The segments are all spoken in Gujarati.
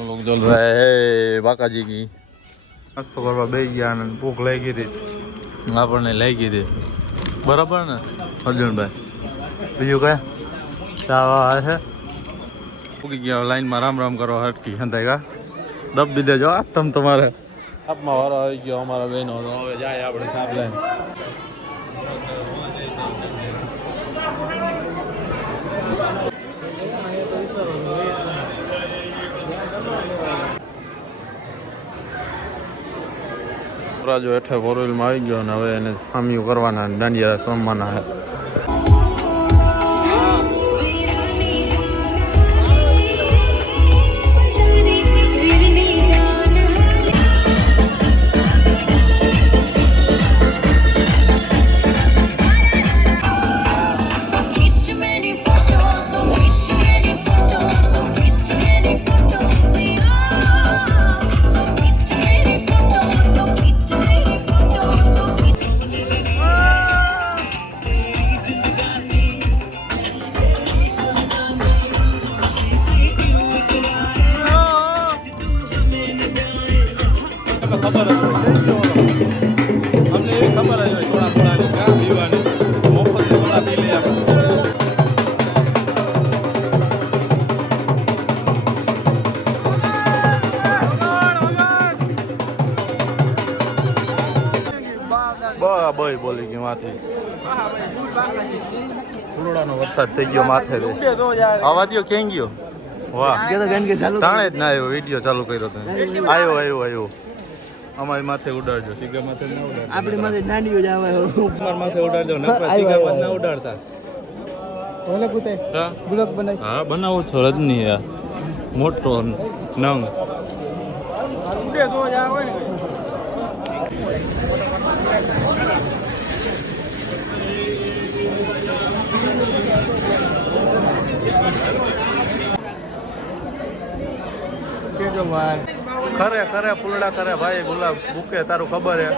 लोग जल रहा है बाका जी की नास्तो करवा બે ગયા ને ભૂખ લાગી હતી આપણને લાગી હતી બરાબર ને અર્જુનભાઈ બીજું કઈ ચાવા છે ઉગી ગયા લાઈનમાં રામ રામ કરવા હટકી હંધાઈ દબ દીધે જો તમ તમારે આપમાં વારો આવી ગયો અમારા બહેનો હવે જાય આપણે સાપ લઈને જો હેઠે ફોરવ્હીલમાં આવી ગયો ને હવે એને ખામીઓ કરવાના દાંડિયા સોમવાના છે ખબર અમને એવી ખબર આવી સોડા ફોડાની ક્યાં પીવાની મફત સોડા પી લઈએ આપણે બરાબર બોલી ગઈ માથે ફૂલોડાનો વરસાદ થઈ ગયો માથે આવા દો ક્યાં ગયો વાહ તાણે જ ના આવ્યો વિડીયો ચાલુ કર્યો તો આવ્યો અમારી માથે ઉડાડજો સીગા માથે ના ઉડાડજો આપણી માથે નાનીઓ જ આવે અમાર માથે ઉડાડજો નકર સીગા માથે ના ઉડાડતા ઓલે કુતે બ્લોક બનાવી હા બનાવું છો રજની યાર મોટો નંગ ઉડે તો જ આવે ને ખરે ફૂલડા ખરે ભાઈ ગુલાબ બુકે તારું ખબર હે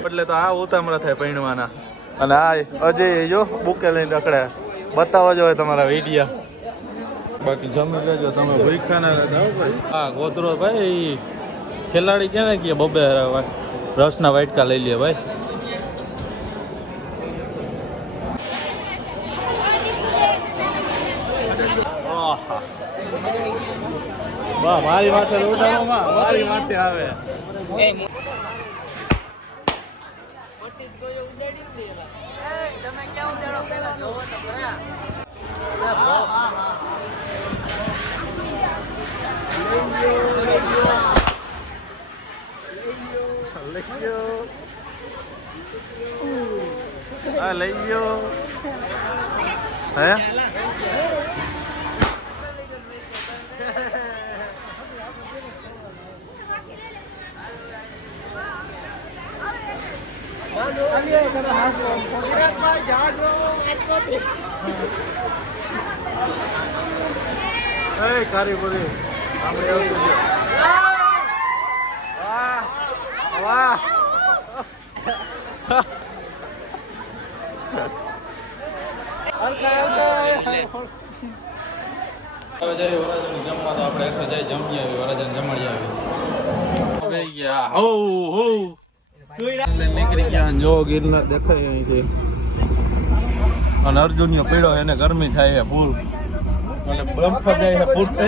એટલે તો આ ઉતામળા થાય પૈણવાના અને આ અજય જો બુકે લઈને રખડે બતાવવા જોઈએ તમારા વિડિયા બાકી જમી લેજો તમે ભૂખ્યા ના રહેતા ભાઈ હા ગોતરો ભાઈ ખેલાડી ક્યાં ને કે બબે રસના વાટકા લઈ લે ભાઈ વાહ મારી માથે ઉડાડવામાં મારી માથે આવે તમે ક્યાં ઉડાડો પેલા જોવો તો ખરા લઈ ગયો હે કારીગરી આપણે વાહ વાહ હવે જઈએ વરાજાને જમવા તો આપણે એટલે જઈ જમી આવી વરાજાને જમાડી આવી ગયા હો નીકળી ગયા જો ગિરનાર દેખાય અહીંથી અને અર્જુનીયો પીડો એને ગરમી થાય છે ફૂલ અને બરફ જાય છે ફૂટે